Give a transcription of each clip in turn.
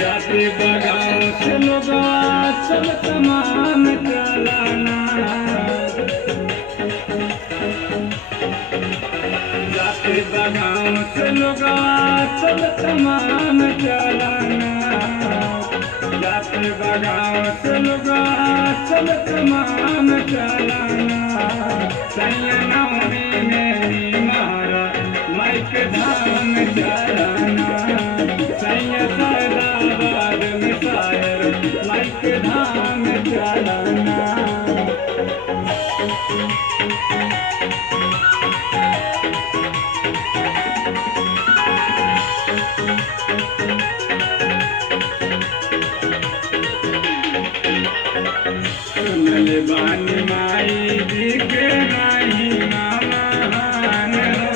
जाते बगाओ से लोगा सब तमाम चलाना, जाते बगाओ से लोगा सब तमाम चलाना, जाते बगाओ से लोगा सब तमाम चलाना। सैयनौमी में मारा माइक धाम चलाना, सैया सदाबाद में शायर माइक धाम चलाना। सुनल बानी माई जी के महिमा महान हो,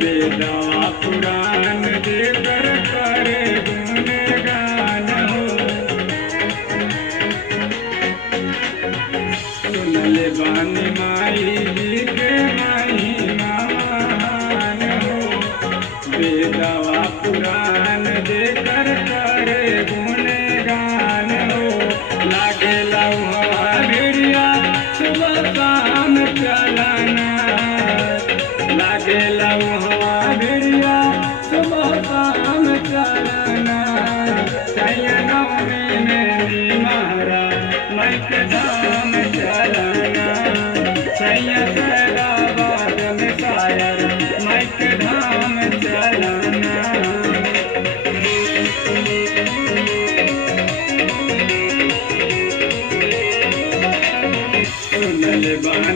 वेदवा पुराण देकर करे गुणगान हो। सुनल बानी माई जी के महिमा महान हो, वेदवा पुराण देकर करे गुणगान हो। लागे लौहा भिड़िया सुबह शाम चलाना, लागे लौहा भिड़िया सुबह शाम चलाना। सैयनौमी में मारा माइक धाम चलाना, सैया